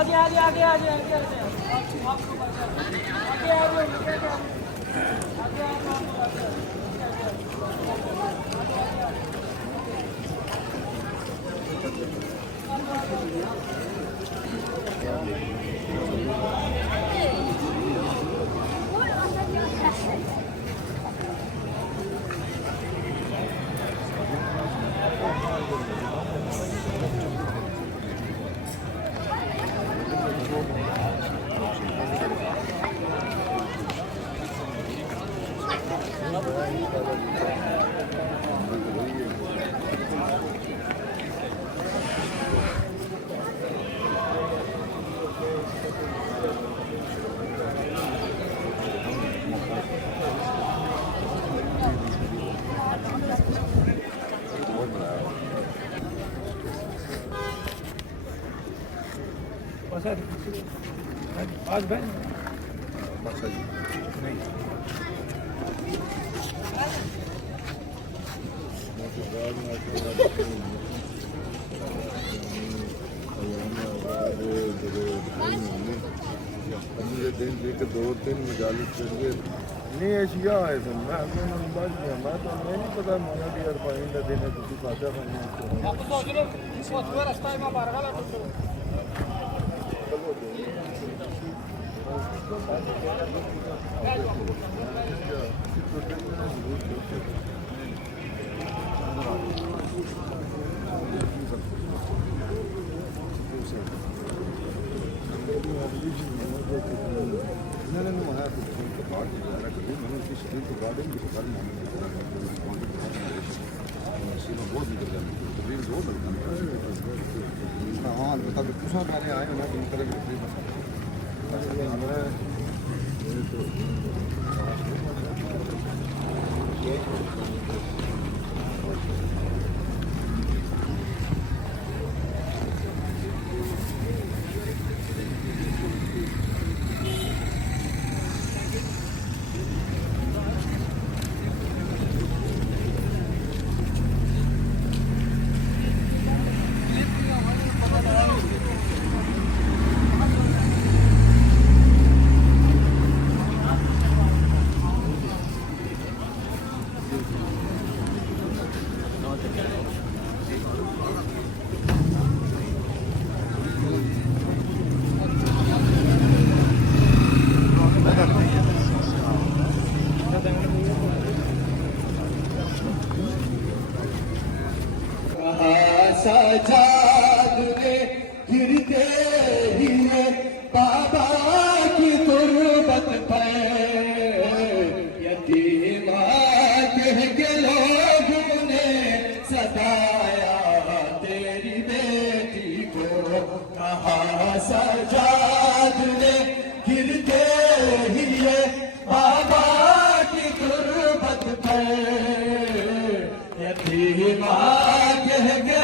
आगे आगे आगे आगे आगे आगे आज भाई नहीं दिन लेकर 2-3 मजालिस करिए नहीं एशिया आए थे मैं बच गया मैं तो नहीं पता मना कि यार पानी का दिन है तुझे साझा पानी हाँ बता दो कुछ हमारे आए ना दिन करेंगे सजादे गिरते ही बाबा की तुरबत पर यतीमा कह के लोगों ने सताया तेरी बेटी को कहा सजादे गिरते ही बाबा की तुरबत पर यतीमा कह के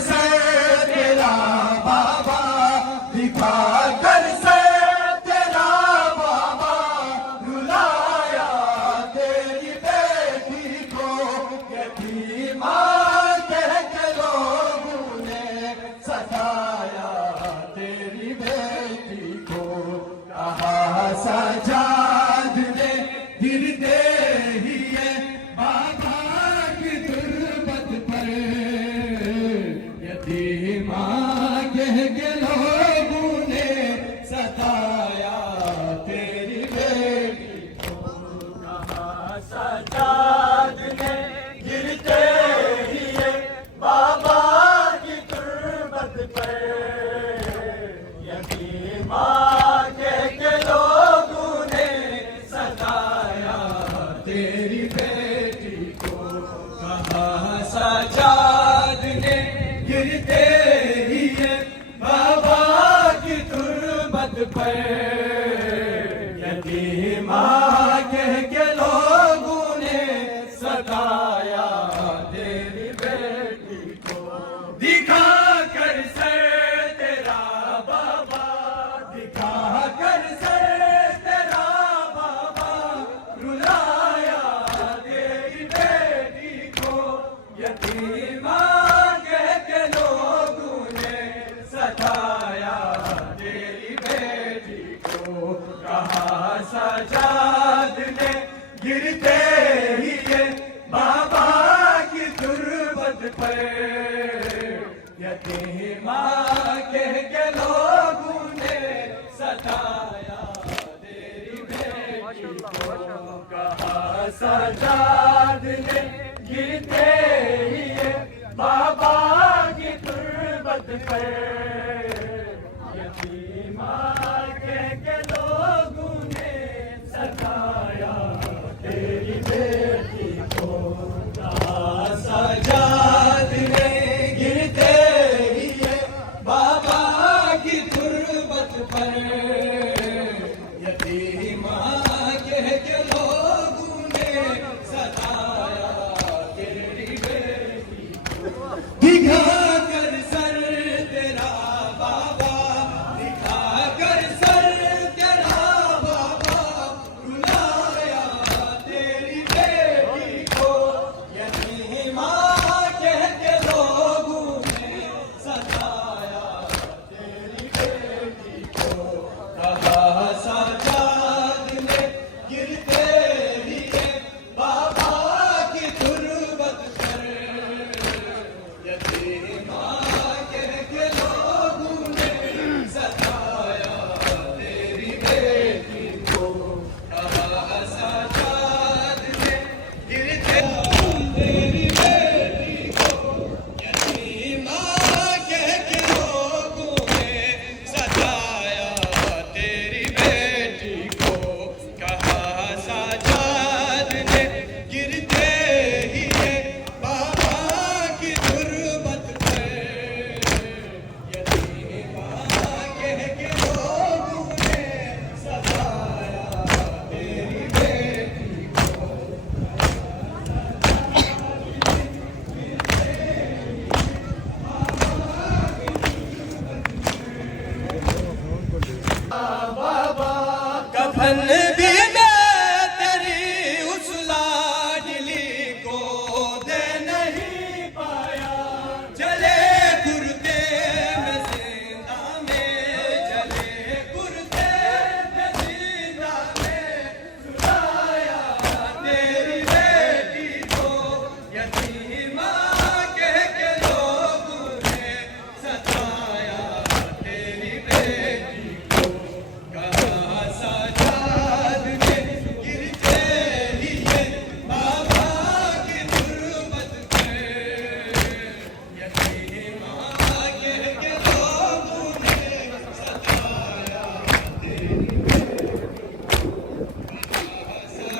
से तेरा बाबा दिखा कर से तेरा बाबा रुलाया तेरी बेटी को यतीमा कह के लोगों ने सताया तेरी बेटी को कहा सजाद ने गिरते ही बाबा की तुरबत पर यतीमा कह के लोगों ने सताया तेरी बेटी को कहा सजाद ने गिरते ही बाबा की तुरबत पर यतीमा कह के लोगों ने सताया तेरी बेटी को कहा सजाद ने गिरते ही बाबा माँ कह के लोगों ने सताया तेरी बेटी को कहा सजाद ने गिरते ही ये बाबा की तुरबत पर यतीमा कह के लोगों ने सताया तेरी बेटी को कहा सजाद ने गिरते ही ये बाबा की तुरबत पर यतीमा कह के लोगों ने सताया तेरी बेटी को दिखा कर सर तेरा बाबा दिखा कर सर तेरा बाबा रुलाया तेरी बेटी को यतीमा कह के लोगों ने सताया तेरी बेटी को कहा सजाद ने गिरते ही ये बाबा की तुरबत पर यतीमा कह के लोगों ने सताया तेरी बेटी को कहा सजाद ने गिरते तेरी बेटी को यतीमा कह के लोगों ने सताया तेरी बेटी को कहा सजाद ने गिरते ही ये बाबा की तुरबत पर यतीमा कह के लोगों ने सताया तेरी बेटी को कफन भी मैं तेरी उस लाडली को दे नहीं पाया चले कुर्ते में जिंदा में चले कुर्ते में जिंदा में सुलाया तेरी बेटी को यतीमा कह के लोगों ने सताया तेरी बेटी को कहा सजाद ने गिरते ही ये बाबा की तुरबत पर यतीमा कह के लोगों ने सताया तेरी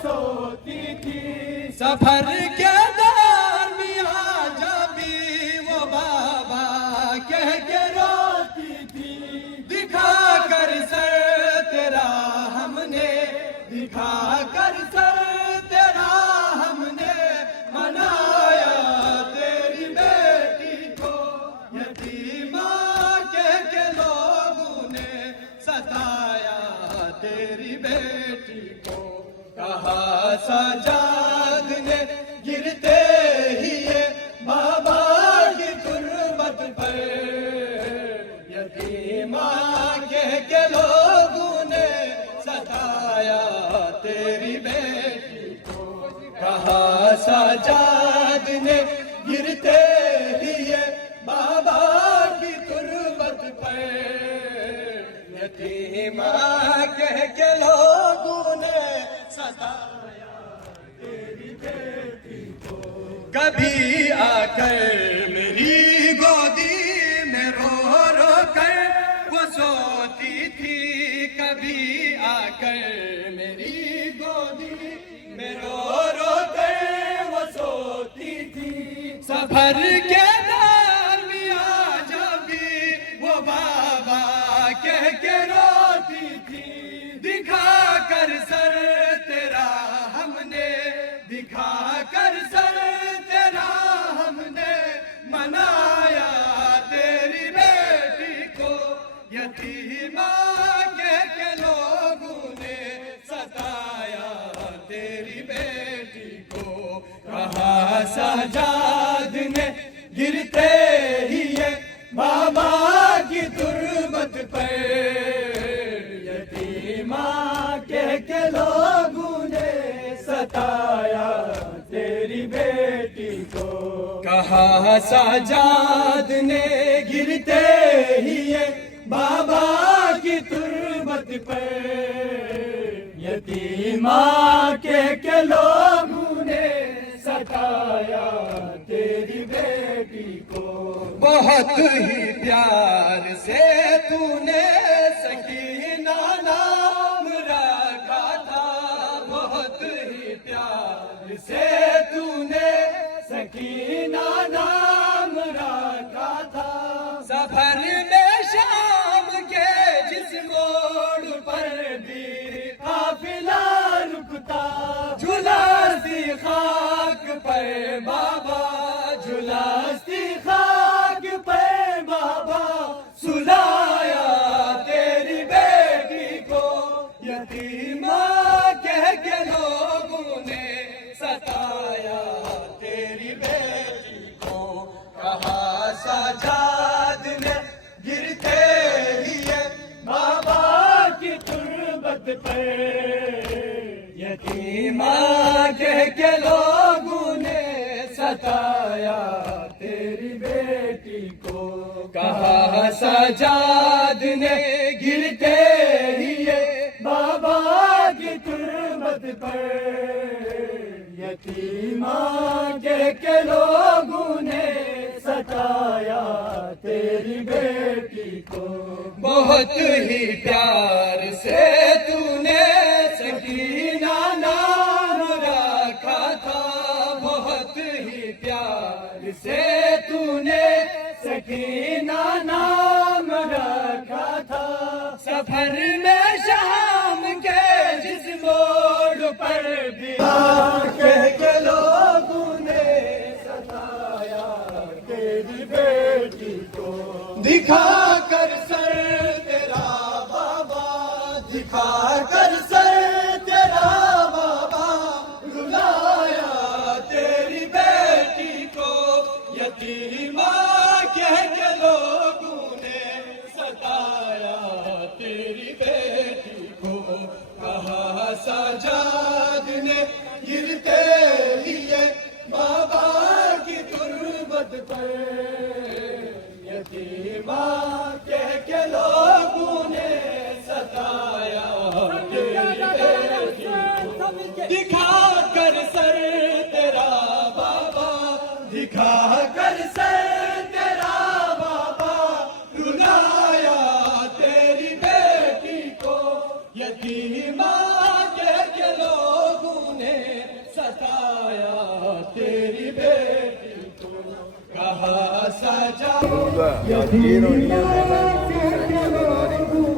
सोती थी सफर के दरमियां जब भी वो बाबा कह के रोती थी दिखा कर सर तेरा हमने दिखा कर सर तेरा हमने मनाया तेरी बेटी को यतीमा कह के लोगों ने सताया तेरी बेटी को कहा सजाद ने गिरते ही ये बाबा की तुरबत पर यतीमा कह के लोगों ने सताया तेरी बेटी को कहा सजाद ने गिरते ही ये बाबा की तुरबत पर यतीमा कह के लोगों ने सताया तेरी बेटी को कभी आकर मेरी गोदी में रो रो कर वो सोती थी कभी आकर मेरी गोदी में रो रो कर वो सोती थी सफर के दरमियां जब भी वो बाबा कह के रोती थी दिखा कर सर तेरा हमने दिखा कर सर तेरा हमने मनाया तेरी बेटी को यतीमा कह के लोगों ने सताया तेरी बेटी को कहा सजाद ने गिरते ही ये बाबा की तुरबत पर यतीमा कह के लोगों ने सताया कहा साजाद ने गिरते ही ये बाबा की तुरबत पर, यतीमा के लोगों ने सताया तेरी बेटी को। बहुत ही प्यार से तूने सकीना नाम रखा था, बहुत ही प्यार से तूने सकीना नाम रखा था। सफर में शाम के जिस मोड़ पर भी काफिला रुकता, झुलाती खाक पर बाबा, झुलाती खाक पर बाबा, सुलाया तेरी बेटी को। यतीमा कह के लोगों ने सताया तेरी बेटी को। कहा साजाद ने गिरते ही ये बाबा की तुरबत पर, यतीमा कह के लोगों ने सताया तेरी बेटी को। कहा साजाद ने गिरते ही ये बाबा की तुरबत पर, यतीमा कह के लोगों ने सताया तेरी बेटी को। बहुत ही प्यार से तूने सकीना नाम रखा था, बहुत ही प्यार से तूने सकीना नाम रखा था। सफर में शाम के जिस मोड़ पर भी कह के लोगों ने सताया तेरी बेटी को। दिखा कर सर तेरा बाबा, दिखा कर सर तेरा बाबा, रुलाया तेरी बेटी को। यतीमा कह के लोगों ने सताया तेरी बेटी को। कहा साजाद ने गिरते ही ये बाबा की तुरबत पर, यतीमा कह के लोगों ने सताया तेरी बेटी को। दिखा कर सर तेरा बाबा, दिखा कर सर तेरा बाबा, रुलाया तेरी बेटी को। यतीमा कह के लोगों ने सताया तेरी बेटी को। कहा सजा यकीन होनी है तेरी बेटी को।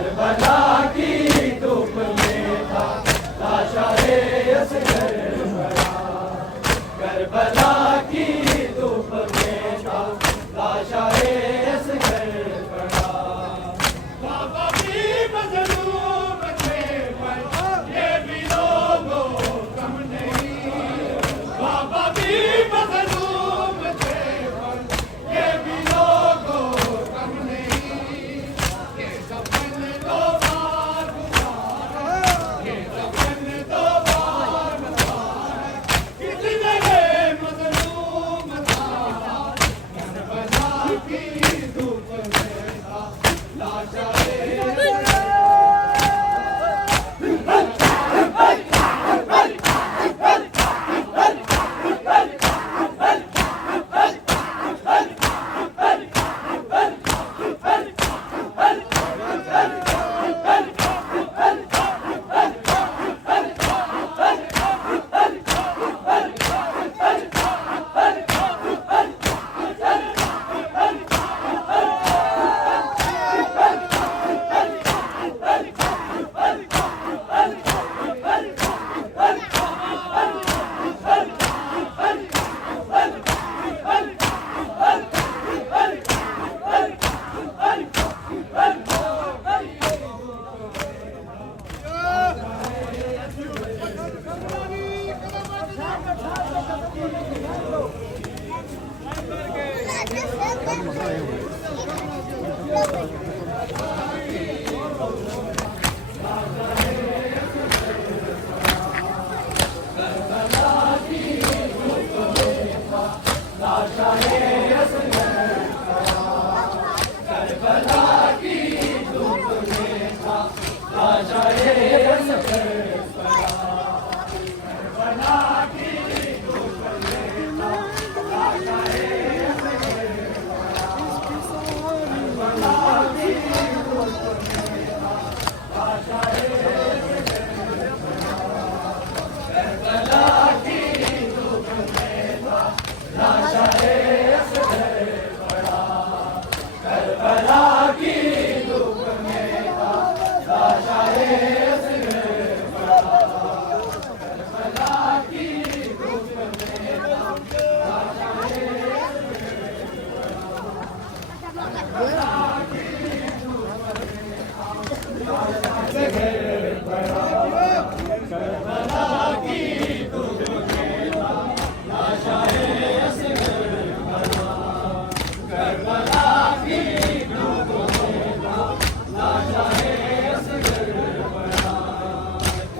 करबला की धूप में था लाशाए असगर पड़ा, करबला की धूप में था लाशाए असगर पड़ा। बाबा भी मजलूम थे पर ये भी लोगों कम नहीं, बाबा भी मजलूम थे पर ये भी लोगों कम नहीं। ये दफन दो बार हुआ है, ये दफन दो बार हुआ है, कितने मजलूम था करबला की धूप में था लाशाए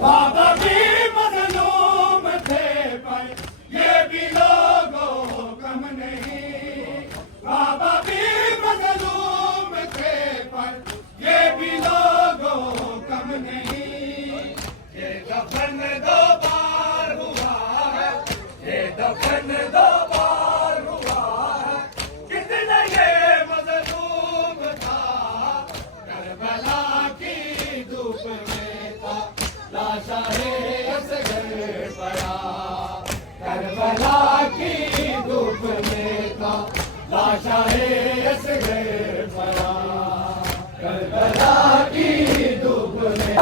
बाबा भी मजलूम थे पर ये भी लोगों कम नहीं, बाबा भी मजलूम थे पर ये भी लोगों कम नहीं। ये दफन दो बार हुआ है, ये दफन दो बार हुआ है, कितने ये मजलूम था करबला की धूप में था लाशाए असगर पड़ा, करबला की धूप में था लाशाए असगर पड़ा, करबला की धूप में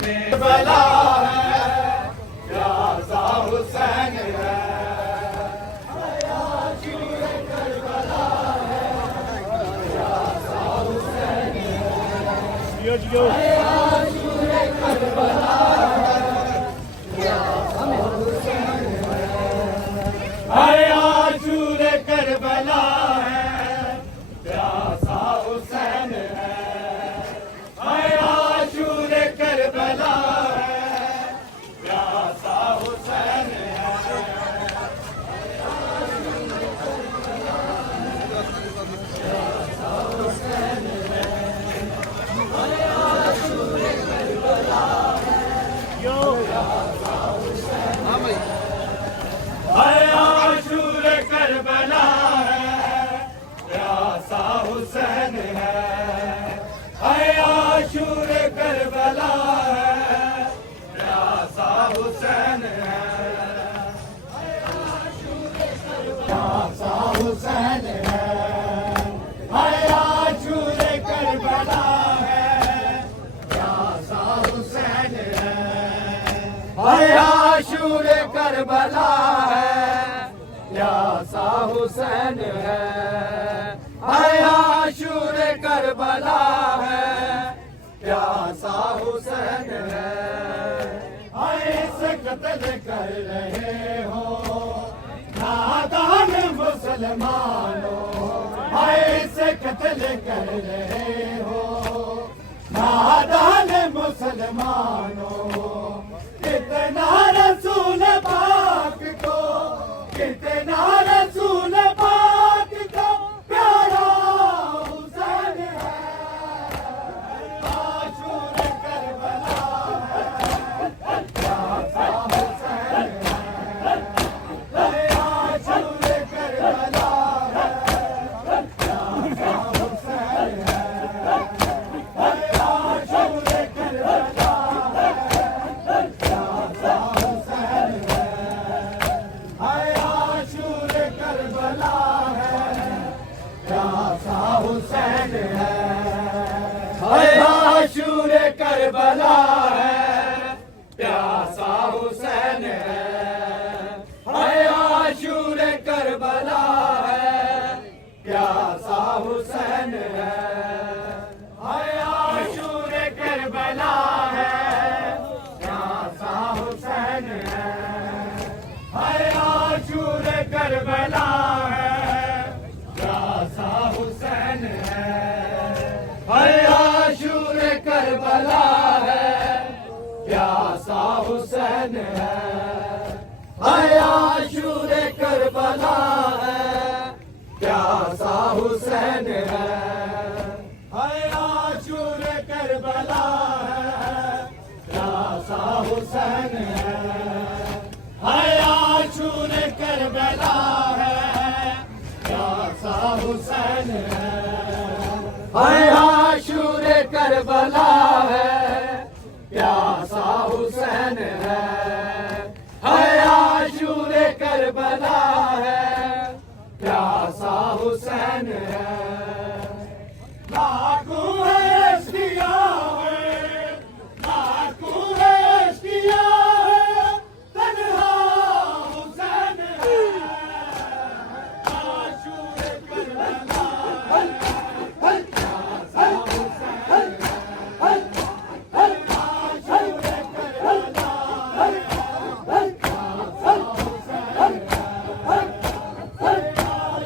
करबला है प्यासा हुसैन है, करबला है प्यासा हुसैन है, करबला है आशूर करबला है प्यासा हुसैन है, आशूर करबला हाय आशूर करबला है, प्यासा हुसैन है। हाय आशूर करबला है, प्यासा हुसैन है। हाय इसे कत्ल कर रहे हो नादान मुसलमानों, हाय इसे कत्ल कर रहे हो नादान मुसलमानों। कितना रसूल पाक को, कितना रसूल पाक को प्यारा हुसैन है। आशूर करबला है, प्यासा हुसैन है। आशूर करबला है, प्यासा हुसैन है। आशूर करबला है, प्यासा हुसैन है। हाय आशूर करबला है, प्यासा हुसैन है। हाय आशूर करबला है, प्यासा हुसैन है। हाय आशूर करबला है, प्यासा हुसैन है। हाय आशूर करबला है, प्यासा हुसैन है। हाय आशूर करबला है, प्यासा हुसैन है। हाय आशूर करबला है, प्यासा हुसैन है। हाय आशूर करबला है, प्यासा हुसैन है। हाय आशूर करबला है, प्यासा हुसैन है। हाय आशूर करबला है, प्यासा हुसैन है। हाय आशूर करबला है, प्यासा हुसैन है। हाय आशूर करबला है, प्यासा हुसैन है। लाखों है अश्किया है, लाखों है अश्किया है, तन्हा हुसैन है। आशूर करबला है, प्यासा हुसैन है। आशूर करबला है, प्यासा हुसैन है।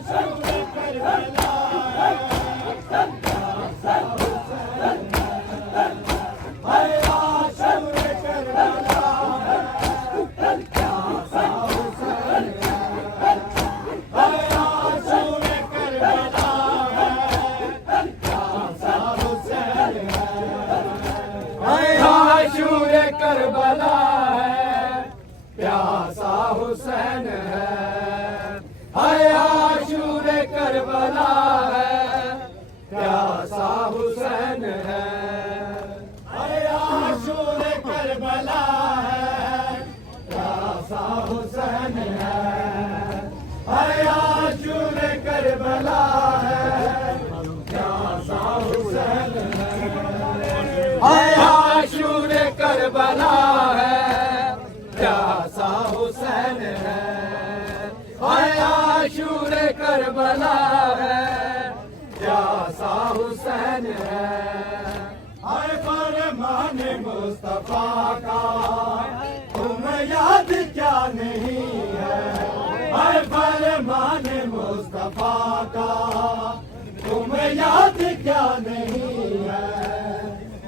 आशूर करबला आशूर करबला है, प्यासा हुसैन है। हाय आशूर करबला है, प्यासा हुसैन है। हाय आशूर करबला है, प्यासा हुसैन है। हाय आशूर करबला है, प्यासा हुसैन है। हाय आशूर करबला है, प्यासा हुसैन है। हाय आशूर करबला है, प्यासा हुसैन है। हाय फरमान मुस्तफा का तुम्हें याद क्या नहीं है। हाय फरमान मुस्तफा का तुम्हें याद क्या नहीं है।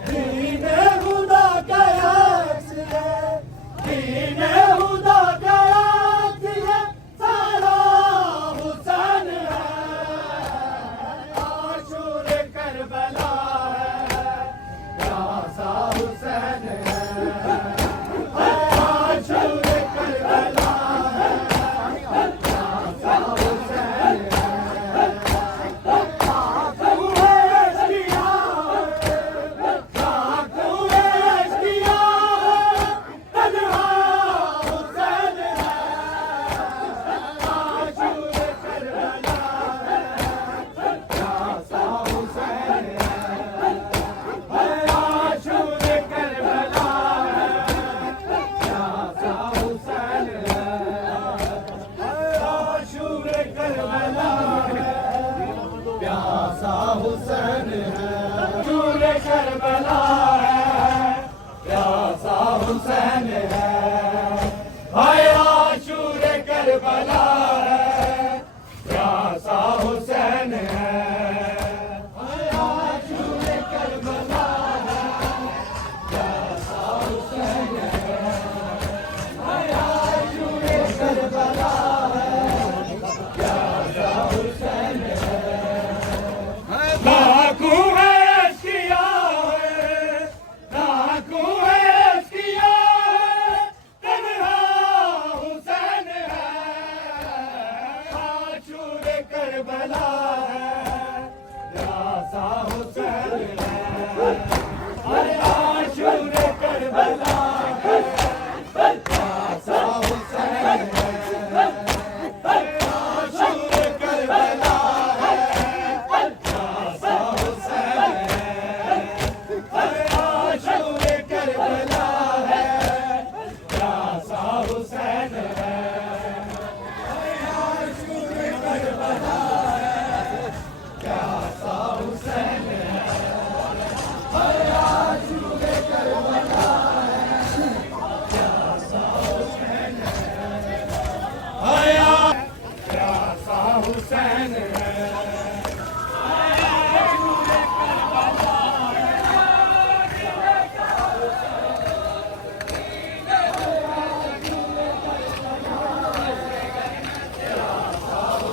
दीन खुदा का अक्स है, दीन खुदा का अक्स है, सारा हुसैन है। आशूर करबला है, प्यासा हुसैन है। आशूर करबला है, प्यासा हुसैन है। लाखों है अश्किया है, हुसैन है, हाय आशूर करबला है, प्यासा हुसैन है, हाय आशूर करबला है, प्यासा हुसैन है, हाय आशूर करबला है, प्यासा हुसैन है। लाखों ऐश किया है, लाखों ऐश किया है, तन्हा हुसैन है, आशूर करबला है, प्यासा हुसैन है, अरे आशूर करबला है, प्यासा हुसैन है, आशूर करबला है, प्यासा हुसैन है, अरे आशूर करबला है, प्यासा हुसैन है, आशूर करबला है, प्यासा हुसैन है, अरे आशूर करबला है, प्यासा हुसैन है, अरे प्यासा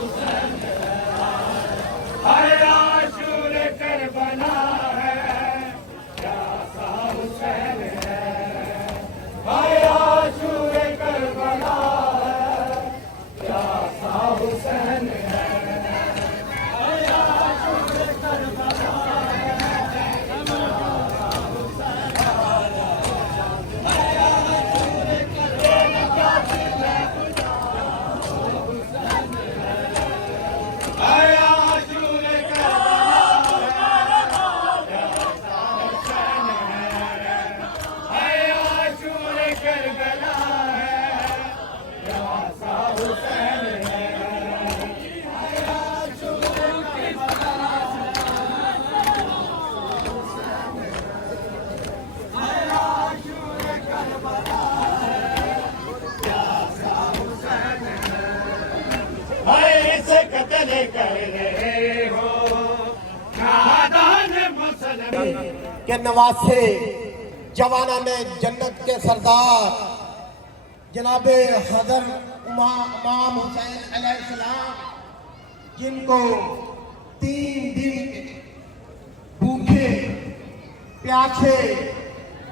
हुसैन है। हाय आशूर करबला है, प्यासा हुसैन है, हाय आशूर करबला है, प्यासा हुसैन है, हाय आशूर करबला है, प्यासा हुसैन है, हाय आशूर करबला है, प्यासा हुसैन है, हाय आशूर करबला है, हाय आशूर करबला है, प्यासा हुसैन है, हाय इसे कत्ल कर रहे हो नादान मुसलमान। के नवासे जवाना में जन्नत के सरदार जनाबे हजर इमाम हुसैन अलैहिस्सलाम, जिनको 3 दिन भूखे प्यासे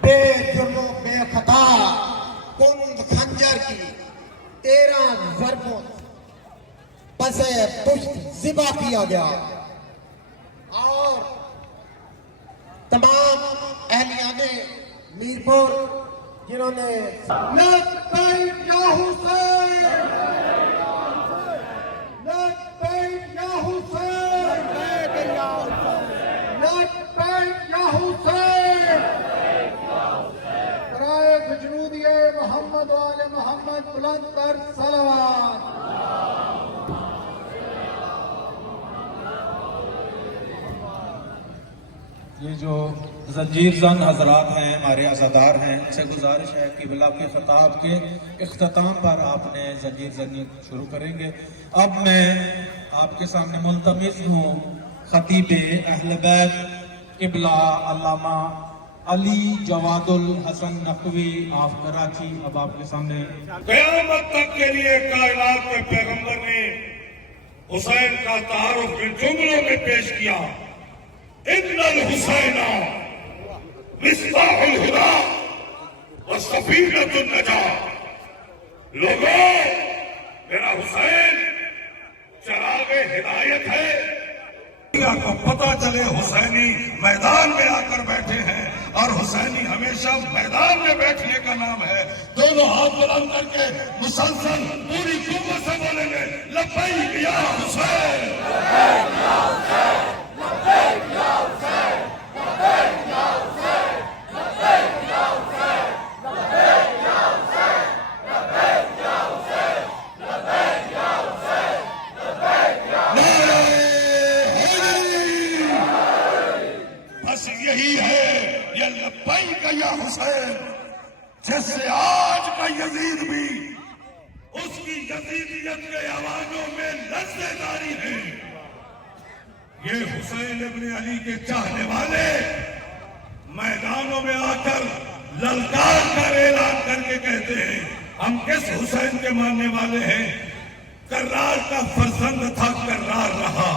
बेजुर्म बेखता कुंद खंजर की 13 ज़रबों पसे पुष्ट ज़िबा किया गया और तमाम अहलियाने मीरपुर जिन्होंने लब्बैक या हुसैन, लब्बैक या हुसैन, लब्बैक या हुसैन, बराए गुजरूदिये मोहम्मद वाले मोहम्मद बुलंद कर सलवात। ये जो जंजीर जन हजरात हैं, हमारे अज़ादार हैं, इनसे गुजारिश है कि बिला के खिताब के इख्तिताम पर आपने जंजीर जनी शुरू करेंगे। अब मैं आपके सामने मुल्तमिस हूँ खतीब अहले बैत क़िबला अल्लामा अली जवादुल हसन नकवी ऑफ कराची, अब आपके सामने। क़यामत तक के लिए कायनात के पैगंबर ने हुसैन का तारुफ इन जुमलों में पेश किया, इन्नल हुसैना मिस्बाहुल हुदा व सफीनतुन नजा। लोगों, मेरा हुसैन चरागे हिदायत है। को पता चले हुसैनी मैदान में आकर बैठे हैं, और हुसैनी हमेशा मैदान में बैठने का नाम है। दोनों हाथ बुलंद करके मुसलसल पूरी कुव्वत से बोलेंगे, लब्बैक या हुसैन, लब्बैक या हुसैन, लब्बैक या हुसैन, लब्बैक या हुसैन, लब्बैक या हुसैन, लब्बैक या हुसैन, लब्बैक या हुसैन, लब्बैक या हुसैन, लब्बैक या बस यही है, ये लब्बैक या हुसैन। जिससे आज का यजीद भी उसकी यजीदियत के आवाजों में लज्जेदारी है। ये हुसैन इब्न अली के चाहने वाले मैदानों में आकर ललकार कर ऐलान करके कहते हैं हम किस हुसैन के मानने वाले हैं। कर्रार का फर्जंद था कर्रार रहा,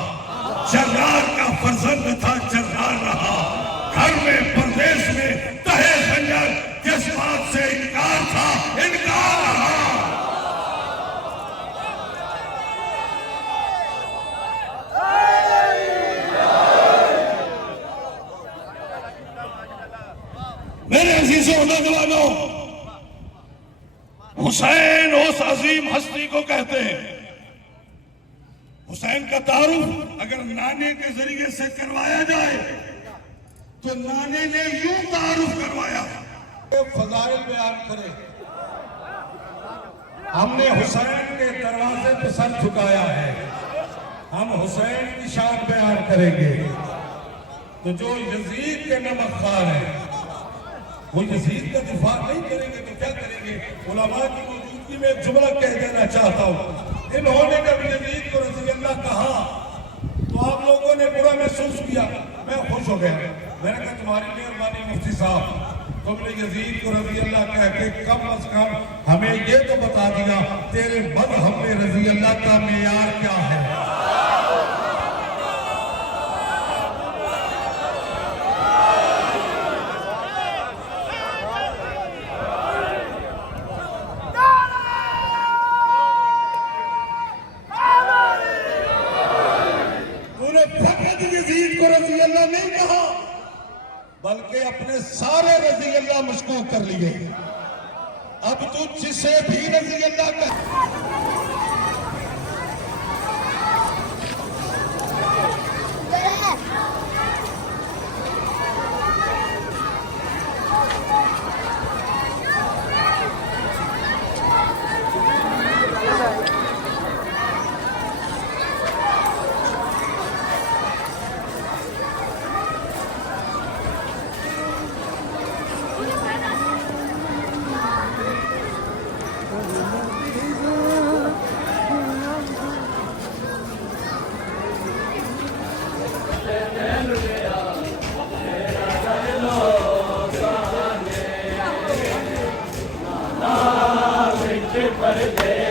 जर्रार का फर्जंद था जर्रार रहा। घर में परदेश में तहे खंजर जिस बात से इनकार था इनकार रहा। मेरे अजीजों नौजवानों, हुसैन उस अजीम हस्ती को कहते हैं। हुसैन का तारुफ अगर नाने के जरिए से करवाया जाए तो नाने ने यूं तारुफ करवाया। फजाइल बयान करें। हमने हुसैन के दरवाजे पर सर झुकाया है, हम हुसैन की शान बयान करेंगे। तो जो यजीद के नमकखार हैं वो यजीद का दिफा नहीं करेंगे तो क्या करेंगे। उलमा की मौजूदगी में एक जुमला कह देना चाहता हूँ। इन्होंने जब यजीद को रज़ी अल्लाह कहा तो आप लोगों ने बुरा महसूस किया, मैं खुश हो गया। मैंने कहा तुम्हारी मेहरबानी मुफ्ती साहब, तुमने यजीद को रज़ी अल्लाह कह के कम अज कम हमें ये तो बता दिया तेरे मज़हब में रज़ी अल्लाह का मेयार क्या है। यजीद को रज़ी अल्लाह नहीं कहा बल्कि अपने सारे रज़ी अल्लाह मशकूक कर लिए। अब तू जिसे भी रज़ी अल्लाह का बाजार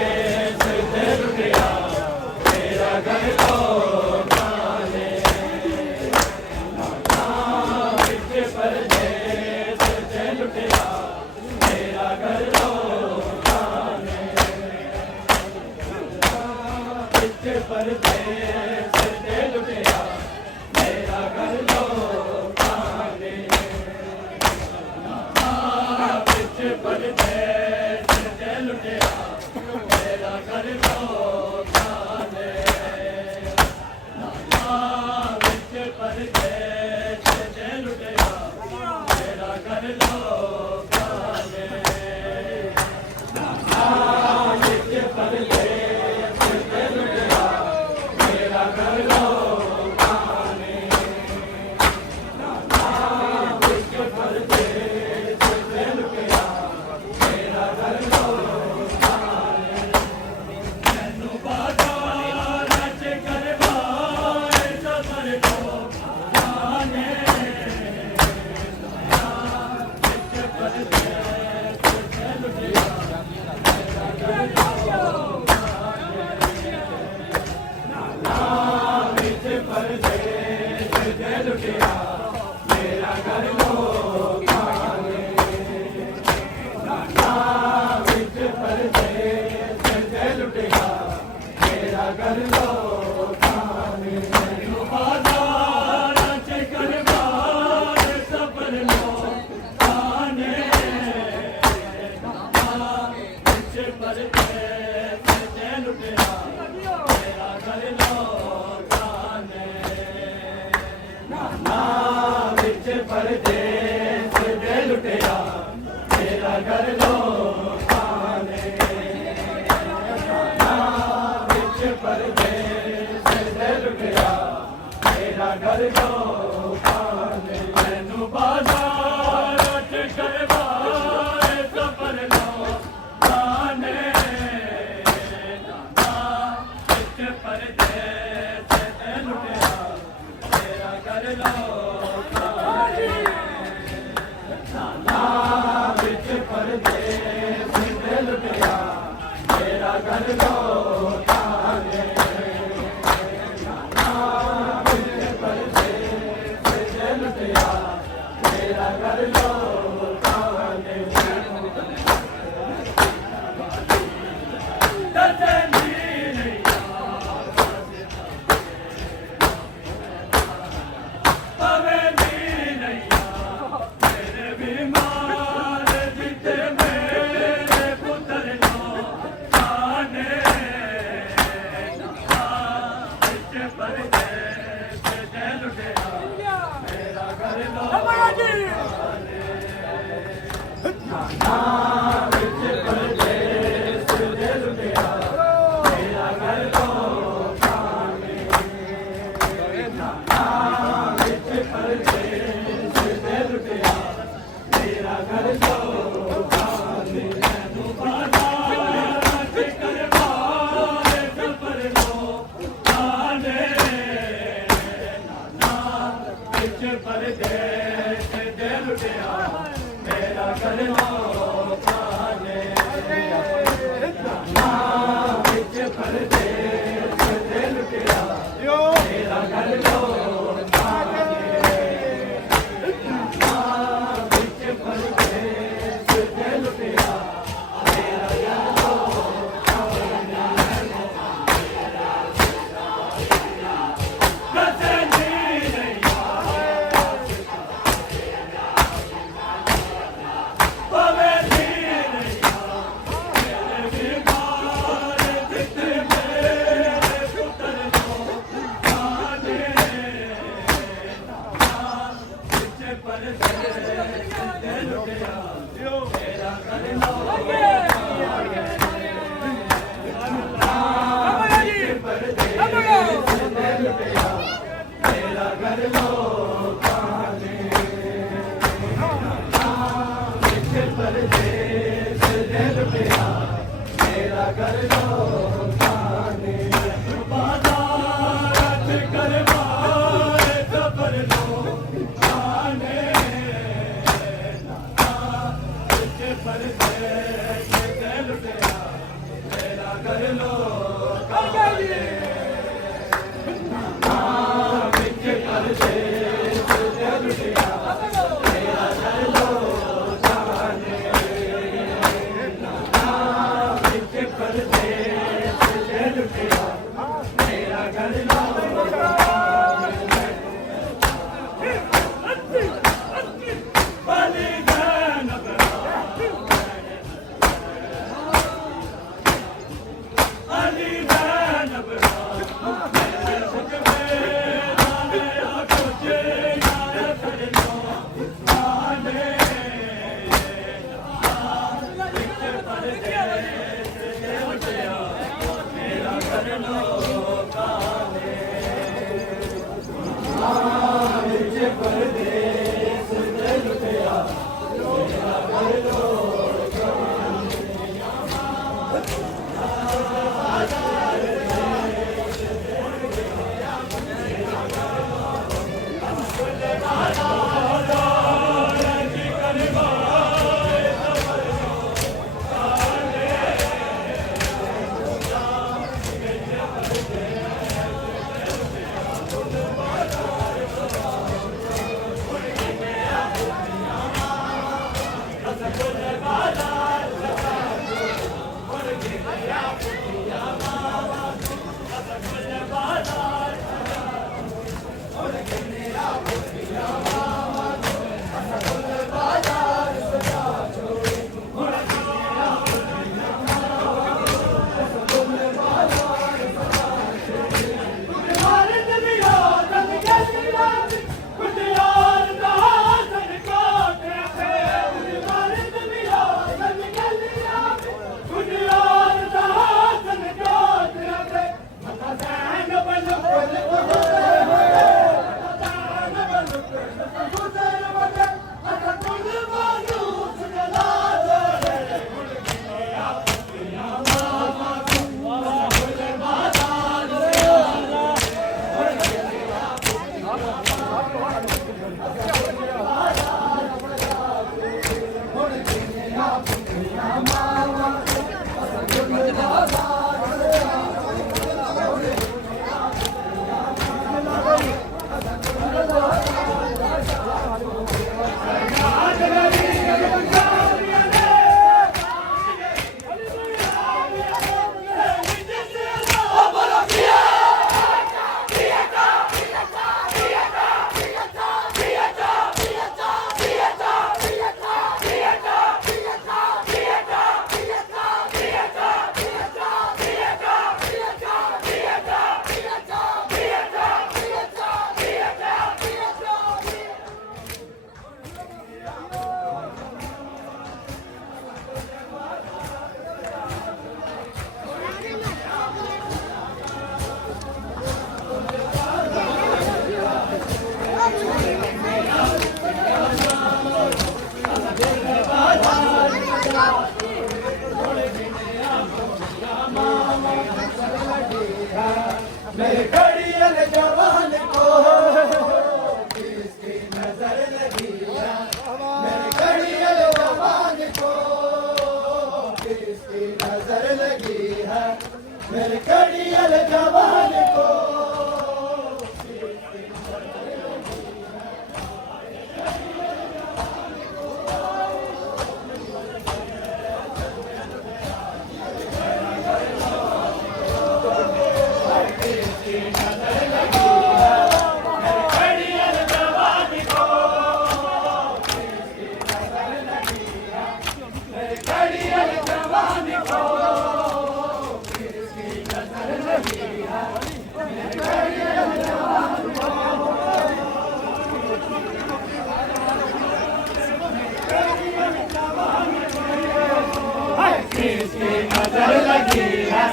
मेरे कड़ियल जवान को नजर लगी है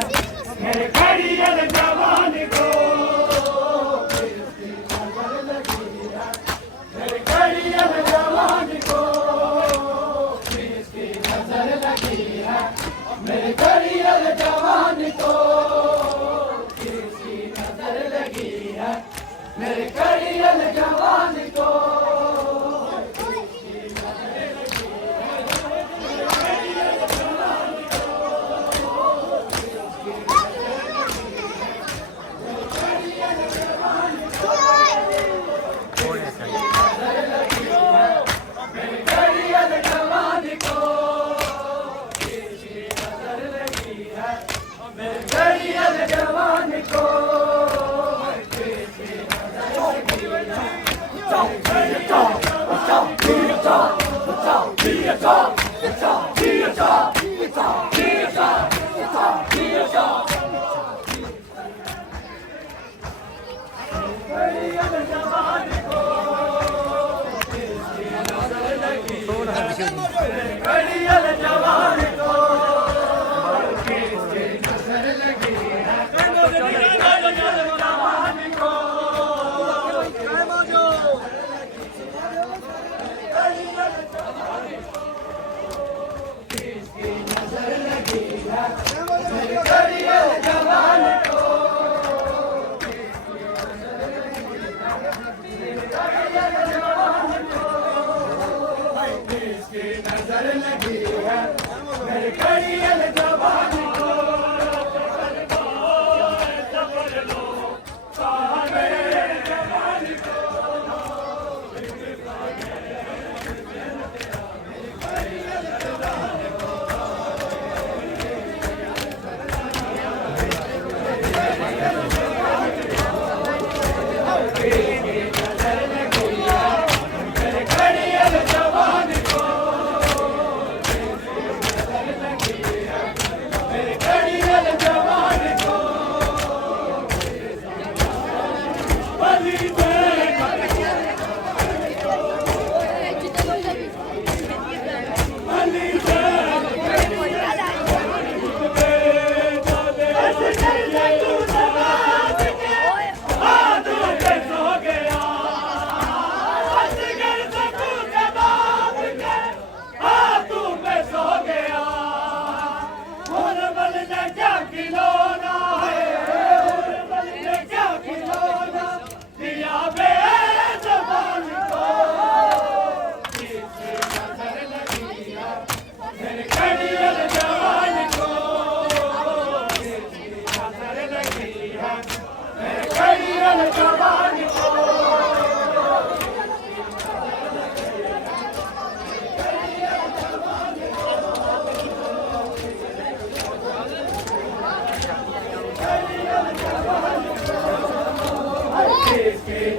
मेरे कड़ियल जवान को नजर लगी है मेरे कड़ियल जवान को नजर लगी है मेरे कड़ियल जवान को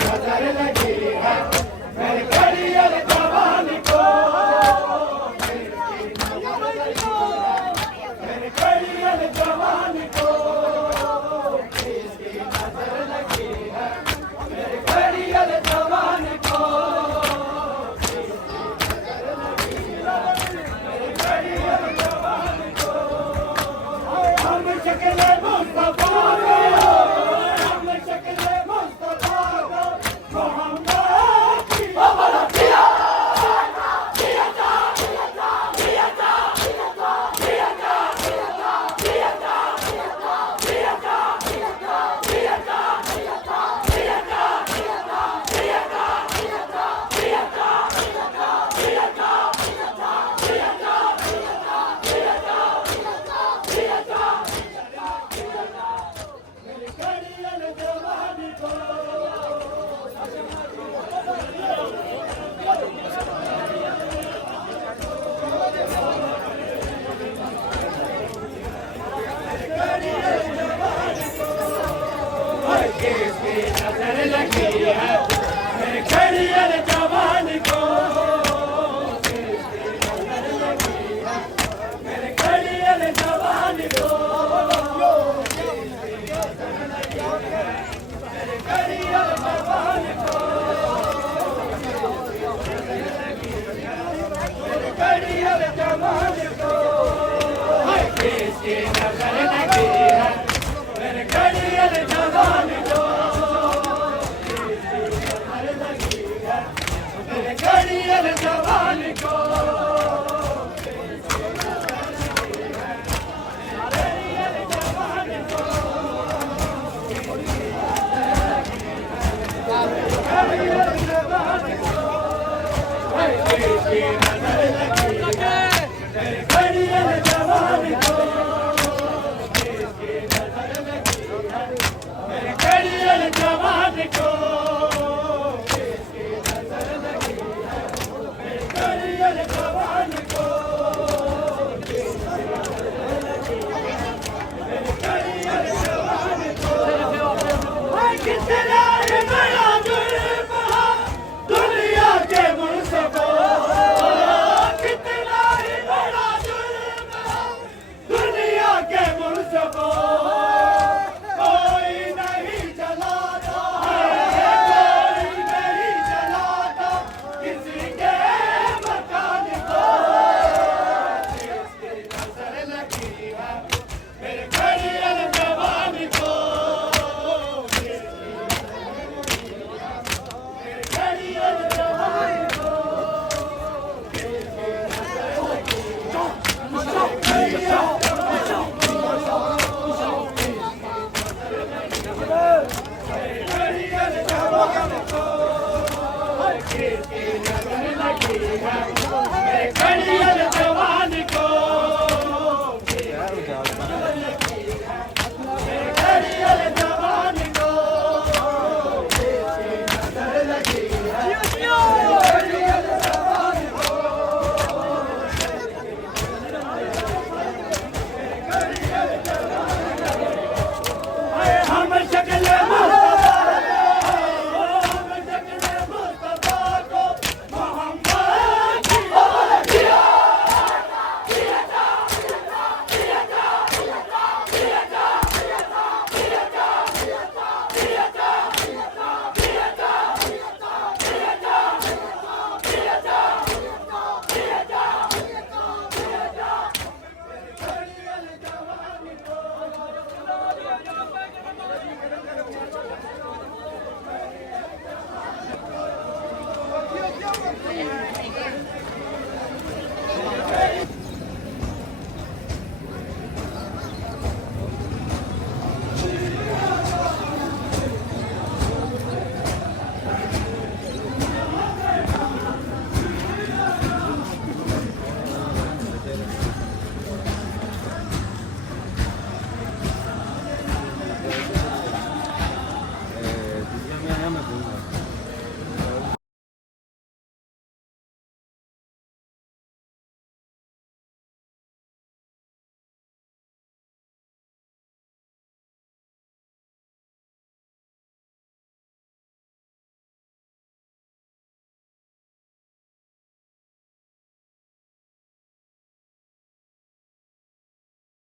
नजर लगी है मेरे कड़ियल जवान को